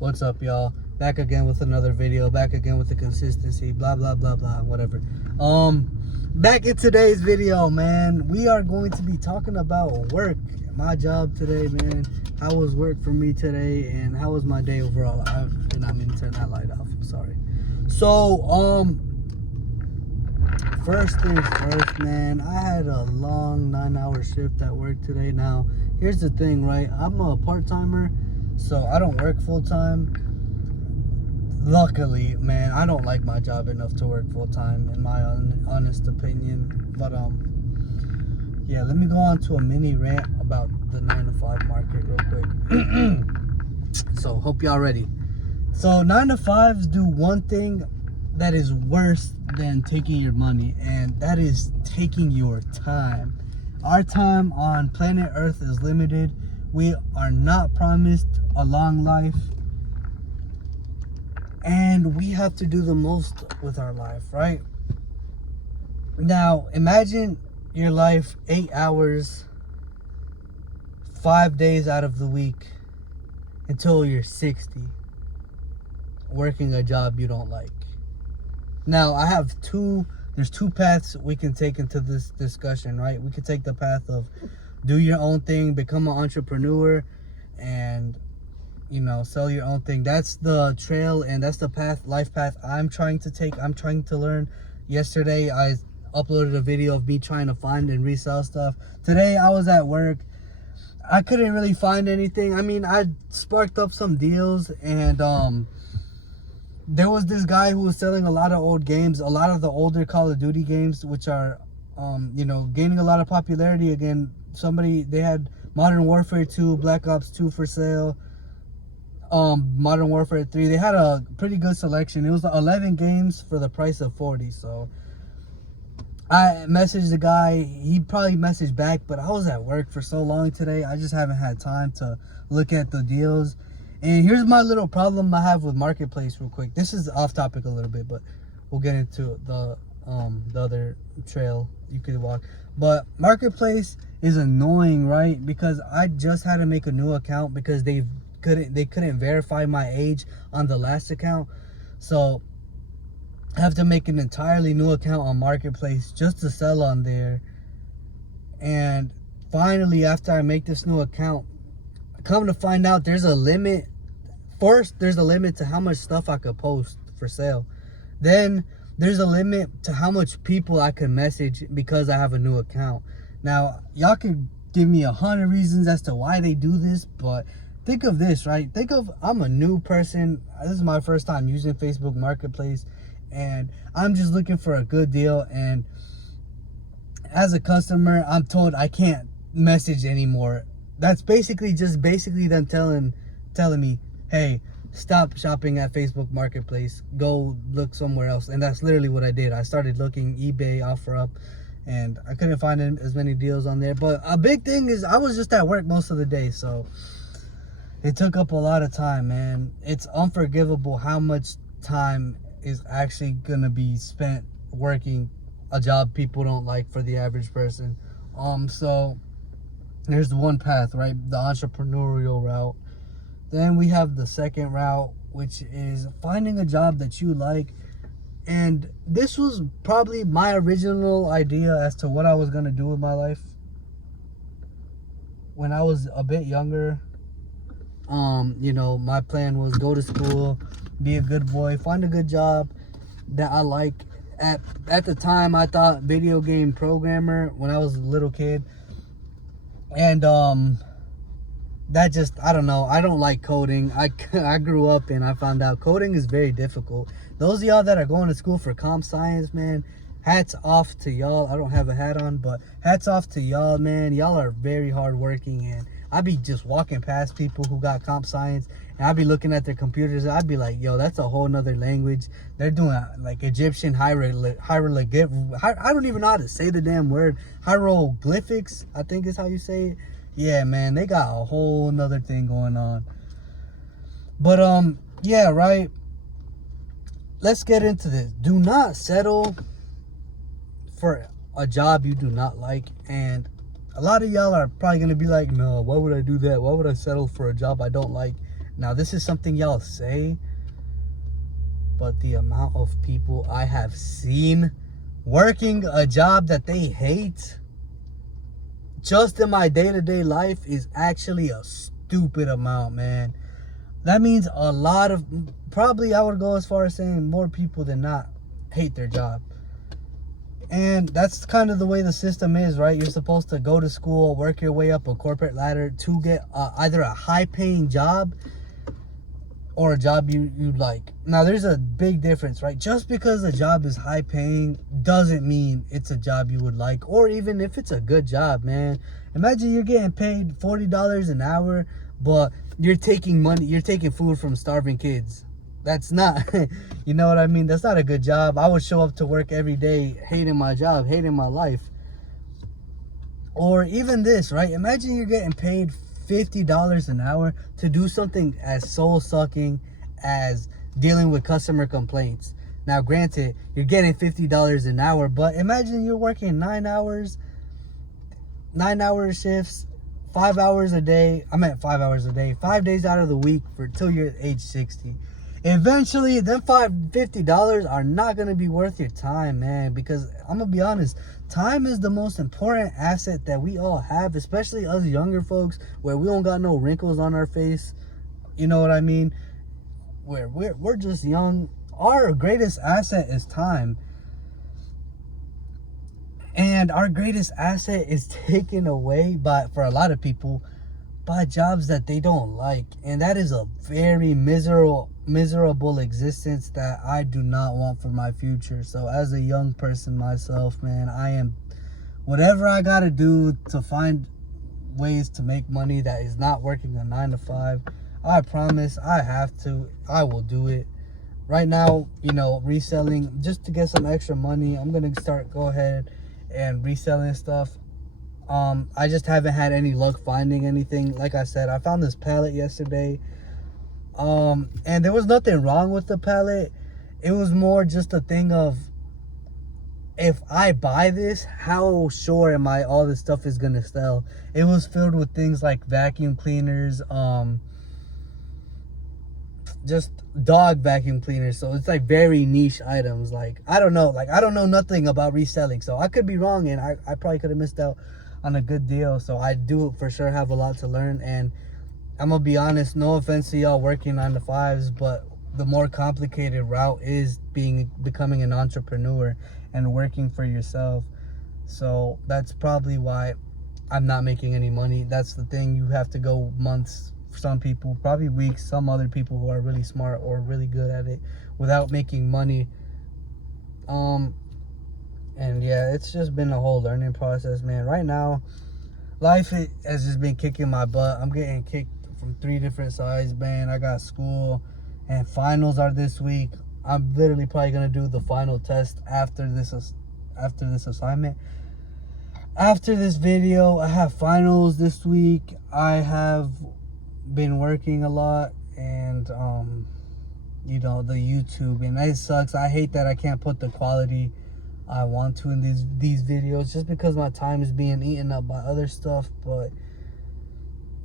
What's up, y'all? Back again with another video, back again with the consistency, blah blah blah blah, whatever. Back in today's video, man, we are going to be talking about work. My job today, man. How was work for me today, and how was my day overall? I did not mean to turn that light off, I'm sorry. So, first things first, man, I had a long 9-hour shift at work today. Now, here's the thing, right? I'm a part-timer, so I don't work full-time. Luckily, man, I don't like my job enough to work full-time, in my honest opinion. But, yeah, let me go on to a mini rant about the 9-to-5 market real quick. So, hope y'all ready. So, 9-to-5s do one thing that is worse than taking your money, and that is taking your time. Our time on planet Earth is limited. We are not promised a long life, and we have to do the most with our life, right? Now, imagine your life 8 hours, 5 days out of the week until you're 60, working a job you don't like. Now, there's two paths we can take into this discussion, right? We could take the path of do your own thing, become an entrepreneur, and, sell your own thing. That's the trail, and that's the life path I'm trying to take. I'm trying to learn. Yesterday, I uploaded a video of me trying to find and resell stuff. Today, I was at work. I couldn't really find anything. I mean, I sparked up some deals, and, there was this guy who was selling a lot of old games, a lot of the older Call of Duty games, which are, gaining a lot of popularity again. They had Modern Warfare 2, Black Ops 2 for sale, Modern Warfare 3. They had a pretty good selection. It was 11 games for the price of 40. So I messaged the guy. He probably messaged back, but I was at work for so long today. I just haven't had time to look at the deals. And here's my little problem I have with Marketplace real quick. This is off topic a little bit, but we'll get into the other trail you could walk. But Marketplace is annoying, right? Because I just had to make a new account because they couldn't verify my age on the last account. So I have to make an entirely new account on Marketplace just to sell on there. And finally, after I make this new account, come to find out there's a limit. First, there's a limit to how much stuff I could post for sale. Then there's a limit to how much people I can message because I have a new account. Now, y'all can give me 100 reasons as to why they do this, but think of this, right? I'm a new person. This is my first time using Facebook Marketplace, and I'm just looking for a good deal. And as a customer, I'm told I can't message anymore. That's basically them telling me, hey, stop shopping at Facebook Marketplace, go look somewhere else. And that's literally what I did. I started looking eBay, OfferUp, and I couldn't find as many deals on there. But a big thing is I was just at work most of the day, so it took up a lot of time, man. It's unforgivable how much time is actually gonna be spent working a job people don't like for the average person. So there's the one path, right? The entrepreneurial route. Then we have the second route, which is finding a job that you like. And this was probably my original idea as to what I was going to do with my life. When I was a bit younger, my plan was go to school, be a good boy, find a good job that I like. At the time, I thought video game programmer when I was a little kid. And I don't know. I don't like coding. I grew up and I found out coding is very difficult. Those of y'all that are going to school for comp science, man, hats off to y'all. I don't have a hat on, but hats off to y'all, man. Y'all are very hardworking, and I be just walking past people who got comp science, and I be looking at their computers, and I'd be like, yo, that's a whole nother language. They're doing like Egyptian hieroglyphics. I don't even know how to say the damn word. Hieroglyphics, I think is how you say it. Yeah, man, they got a whole nother thing going on. But, yeah, right. Let's get into this. Do not settle for a job you do not like. And a lot of y'all are probably going to be like, no, why would I do that? Why would I settle for a job I don't like? Now, this is something y'all say, but the amount of people I have seen working a job that they hate just in my day-to-day life is actually a stupid amount, man. That means a lot of, probably I would go as far as saying more people than not hate their job. And that's kind of the way the system is, right? You're supposed to go to school, work your way up a corporate ladder to get either a high-paying job or a job you like. Now, there's a big difference, right? Just because a job is high-paying doesn't mean it's a job you would like, or even if it's a good job, man. Imagine you're getting paid $40 an hour, but you're taking food from starving kids. That's not, you know what I mean? That's not a good job. I would show up to work every day hating my job, hating my life. Or even this, right? Imagine you're getting paid $50 an hour to do something as soul-sucking as dealing with customer complaints. Now, granted, you're getting $50 an hour, but imagine you're working 9-hour shifts, 5 hours a day. 5 days out of the week till you're age 60. Eventually, them $50 are not going to be worth your time, man, because I'm going to be honest, time is the most important asset that we all have, especially us younger folks, where we don't got no wrinkles on our face. You know what I mean? Where we're just young. Our greatest asset is time. And our greatest asset is taken away for a lot of people, by jobs that they don't like. And that is a very miserable existence that I do not want for my future. So as a young person myself, man, I am, whatever I gotta do to find ways to make money that is not working a 9 to 5, I promise I will do it. Right now, reselling just to get some extra money. I'm gonna go ahead and reselling stuff. I just haven't had any luck finding anything. Like I said, I found this pallet yesterday. And there was nothing wrong with the pallet. It was more just a thing of, if I buy this, how sure am I all this stuff is gonna sell? It was filled with things like vacuum cleaners, just dog vacuum cleaners. So it's like very niche items. Like, I don't know nothing about reselling, so I could be wrong, and I probably could have missed out on a good deal. So I do for sure have a lot to learn. And I'm gonna be honest, no offense to y'all working 9 to 5s, but the more complicated route is becoming an entrepreneur and working for yourself. So that's probably why I'm not making any money. That's the thing. You have to go months, for some people, probably weeks, some other people who are really smart or really good at it, without making money. And yeah, it's just been a whole learning process, man. Right now, life has just been kicking my butt. I'm getting kicked from 3 different sides, man. I got school and finals are this week. I'm literally probably gonna do the final test after this assignment. After this video, I have finals this week. I have been working a lot, and the YouTube, and it sucks. I hate that I can't put the quality I want to in these videos, just because my time is being eaten up by other stuff. But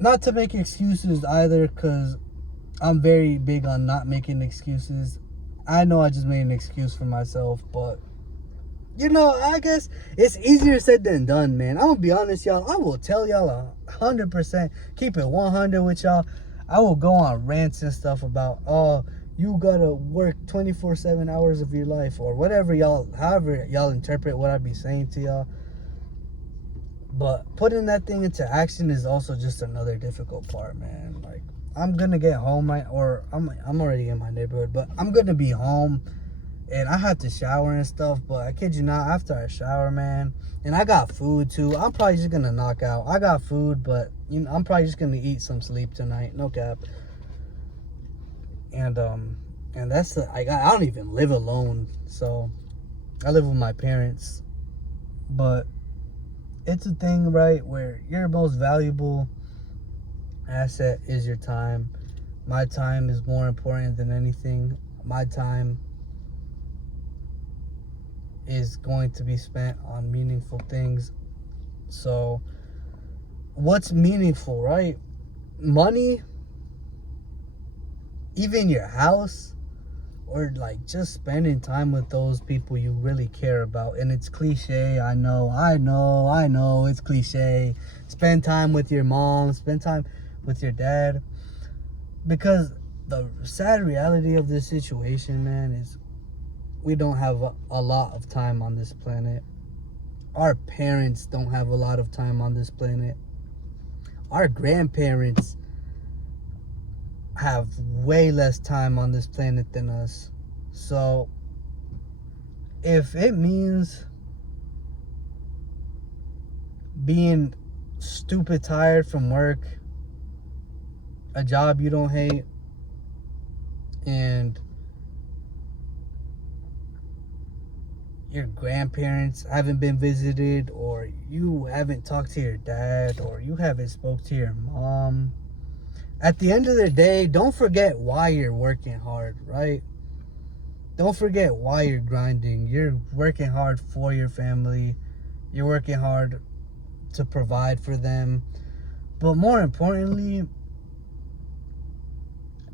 not to make excuses either, because I'm very big on not making excuses. I know I just made an excuse for myself, but I guess it's easier said than done, man. I'm gonna be honest, y'all. I will tell y'all 100%, keep it 100 with y'all. I will go on rants and stuff about, you gotta work 24/7 hours of your life, or whatever however y'all interpret what I be saying to y'all. But putting that thing into action is also just another difficult part, man. Like, I'm gonna get home, I'm already in my neighborhood, but I'm gonna be home, and I have to shower and stuff. But I kid you not, after I shower, man, and I got food too, I'm probably just gonna knock out. I got food, but I'm probably just gonna eat some sleep tonight, no cap. And that's I don't even live alone, so I live with my parents. But it's a thing, right, where your most valuable asset is your time. My time is more important than anything. My time is going to be spent on meaningful things. So what's meaningful, right? Money even your house, or like just spending time with those people you really care about. And it's cliche, I know, it's cliche. Spend time with your mom, spend time with your dad. Because the sad reality of this situation, man, is we don't have a lot of time on this planet. Our parents don't have a lot of time on this planet. Our grandparents have way less time on this planet than us. So if it means being stupid tired from work, a job you don't hate, and your grandparents haven't been visited, or you haven't talked to your dad, or you haven't spoke to your mom, at the end of the day, don't forget why you're working hard, right? Don't forget why you're grinding. You're working hard for your family. You're working hard to provide for them. But more importantly,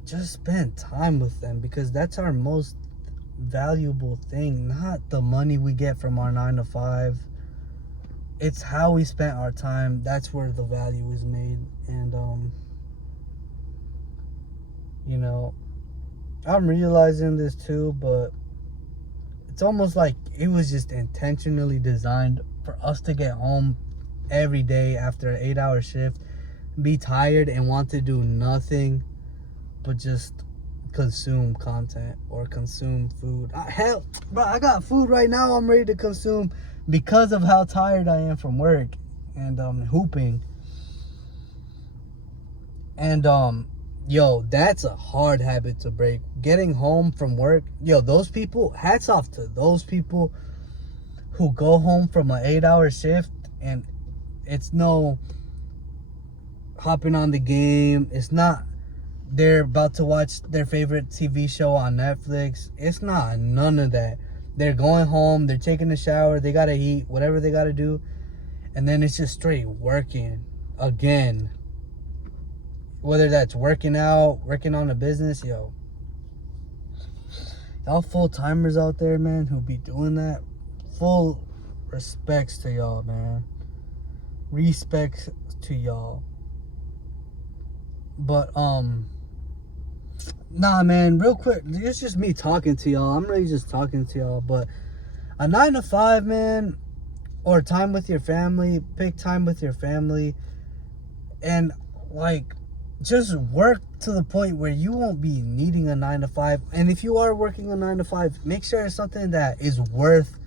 just spend time with them, because that's our most valuable thing, not the money we get from our 9 to 5. It's how we spent our time. That's where the value is made. And you know, I'm realizing this too, but it's almost like it was just intentionally designed for us to get home every day after an 8-hour shift, be tired and want to do nothing but just consume content or consume food. Hell, bro, I got food right now I'm ready to consume because of how tired I am from work and hooping. And yo, that's a hard habit to break. Getting home from work, yo, those people, hats off to those people who go home from an 8-hour shift and it's no hopping on the game. It's not they're about to watch their favorite TV show on Netflix. It's not none of that. They're going home, they're taking a shower, they gotta eat, whatever they gotta do, and then it's just straight working again. Whether that's working out, working on a business, yo. Y'all full-timers out there, man, who be doing that, full respects to y'all, man. Respects to y'all. But, nah, man, real quick, it's just me talking to y'all. I'm really just talking to y'all, but a 9 to 5, man, or time with your family, pick time with your family, and, like, just work to the point where you won't be needing a 9 to 5. And if you are working a 9 to 5, make sure it's something that is worth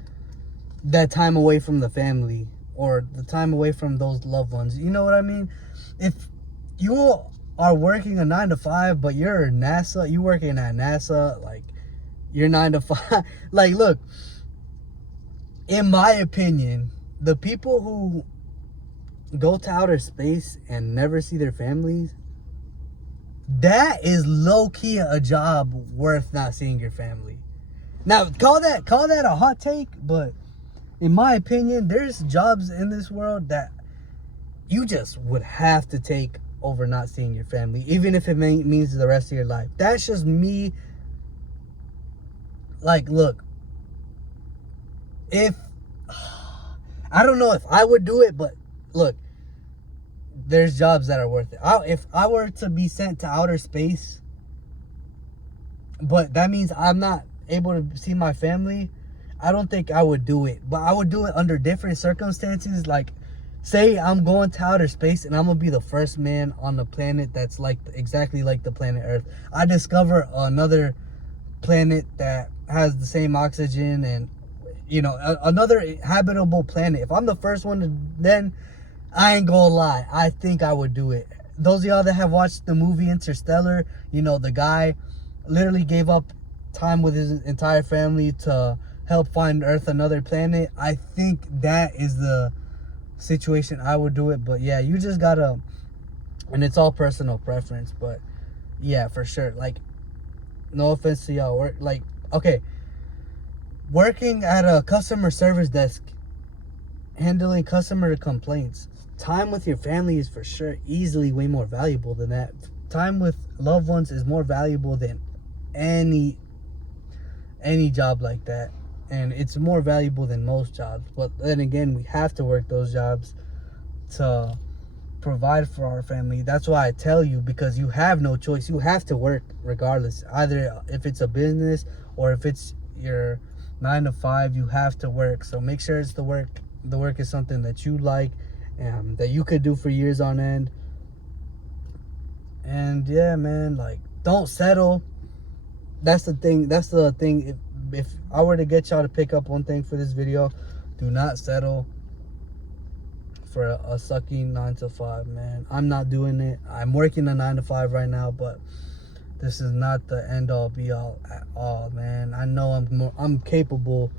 that time away from the family or the time away from those loved ones. You know what I mean? If you are working a 9 to 5, but you're NASA, you working at NASA, like you're 9 to 5. Like, look, in my opinion, the people who go to outer space and never see their families, that is low-key a job worth not seeing your family. Now, call that a hot take, but in my opinion, there's jobs in this world that you just would have to take over not seeing your family, even if it means the rest of your life. That's just me. Like, look, if I don't know if I would do it, but look, there's jobs that are worth it. If I were to be sent to outer space, but that means I'm not able to see my family, I don't think I would do it. But I would do it under different circumstances. Like, say I'm going to outer space and I'm going to be the first man on the planet that's like exactly like the planet Earth. I discover another planet that has the same oxygen and, you know, another habitable planet. If I'm the first one to, then I ain't gonna lie, I think I would do it. Those of y'all that have watched the movie Interstellar, you know, the guy literally gave up time with his entire family to help find Earth another planet. I think that is the situation I would do it. But yeah, you just gotta, and it's all personal preference, but yeah, for sure. Like, no offense to y'all, like, okay, working at a customer service desk, handling customer complaints, time with your family is for sure easily way more valuable than that. time with loved ones is more valuable than any job like that, and it's more valuable than most jobs. But then again, we have to work those jobs to provide for our family. That's why I tell you, because you have no choice. You have to work regardless, either if it's a business or if it's your 9 to 5. You have to work. So make sure it's the work is something that you like and that you could do for years on end. And yeah, man, like, don't settle. That's the thing. If I were to get y'all to pick up one thing for this video, do not settle for a sucking 9 to 5, man. I'm not doing it. I'm working a 9 to 5 right now, but this is not the end all be all at all, man. I know I'm capable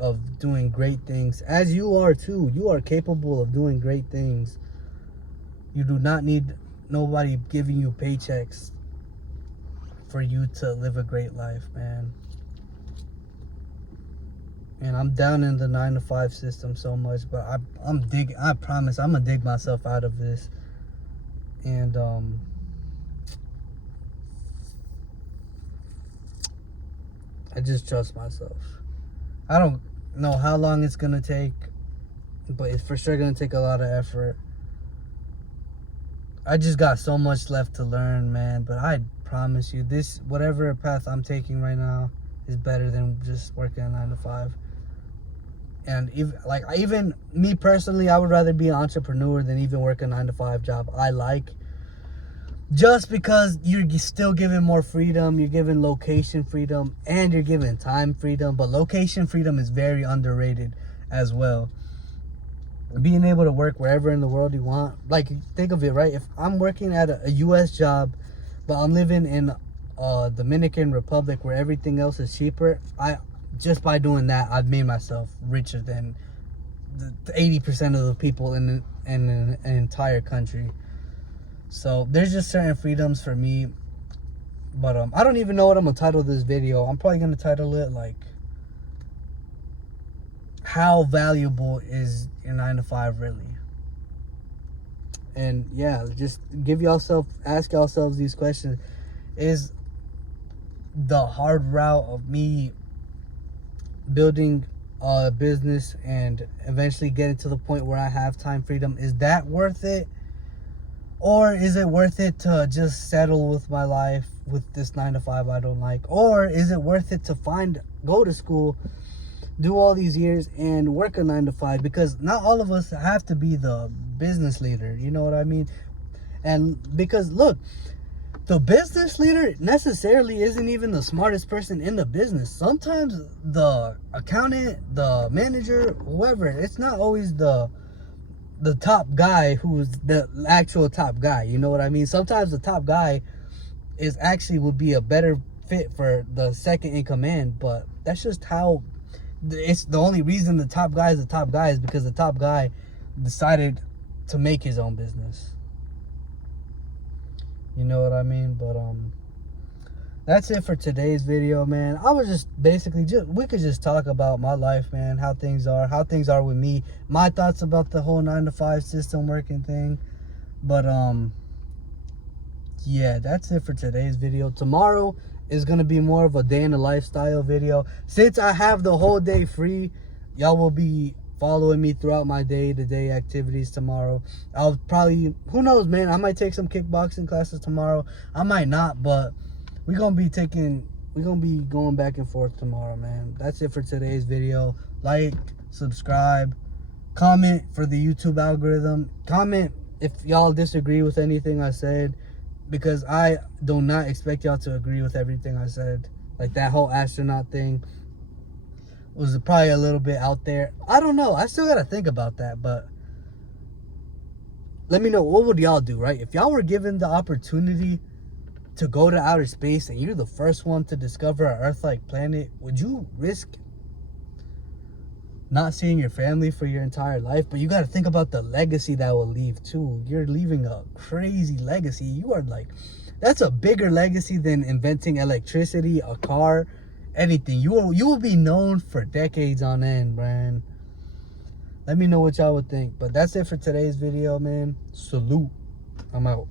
of doing great things, as you are too. You are capable of doing great things. You do not need nobody giving you paychecks for you to live a great life, man. And I'm down in the 9 to 5 system so much, but I'm digging. I promise I'm gonna dig myself out of this. And I just trust myself. I don't know how long it's gonna take, but it's for sure gonna take a lot of effort. I just got so much left to learn, man. But I promise you, this, whatever path I'm taking right now, is better than just working a 9 to 5. And even me personally, I would rather be an entrepreneur than even work a 9 to 5 job I like. Just because you're still given more freedom, you're given location freedom, and you're given time freedom. But location freedom is very underrated as well. Being able to work wherever in the world you want. Like, think of it, right? If I'm working at a U.S. job, but I'm living in Dominican Republic where everything else is cheaper, just by doing that, I've made myself richer than the 80% of the people in an entire country. So there's just certain freedoms for me. But I don't even know what I'm gonna title this video. I'm probably gonna title it like, how valuable is your 9 to 5 really? And yeah, just ask yourselves these questions. Is the hard route of me building a business and eventually getting to the point where I have time freedom, is that worth it? Or is it worth it to just settle with my life with this 9 to 5 I don't like? Or is it worth it to go to school, do all these years and work a 9 to 5? Because not all of us have to be the business leader, you know what I mean? And because look, the business leader necessarily isn't even the smartest person in the business. Sometimes the accountant, the manager, whoever, it's not always the top guy who's the actual top guy, you know what I mean? Sometimes the top guy would be a better fit for the second in command. But that's just how, it's the only reason the top guy is the top guy is because the top guy decided to make his own business. You know what I mean? But that's it for today's video, man. I was just basically we could just talk about my life, man, how things are with me, my thoughts about the whole 9 to 5 system working thing. But yeah, that's it for today's video. Tomorrow is gonna be more of a day in the lifestyle video. Since I have the whole day free, y'all will be following me throughout my day-to-day activities tomorrow. I'll probably, who knows, man, I might take some kickboxing classes tomorrow. I might not, but we're gonna be going back and forth tomorrow, man. That's it for today's video. Like, subscribe, comment for the YouTube algorithm. Comment if y'all disagree with anything I said, because I do not expect y'all to agree with everything I said. Like that whole astronaut thing was probably a little bit out there. I don't know. I still gotta think about that, but let me know, what would y'all do, right? If y'all were given the opportunity to go to outer space and you're the first one to discover an Earth-like planet, would you risk not seeing your family for your entire life? But you got to think about the legacy that will leave too. You're leaving a crazy legacy. You are like, that's a bigger legacy than inventing electricity, a car, anything. You will be known for decades on end, man. Let me know what y'all would think. But that's it for today's video, man. Salute. I'm out.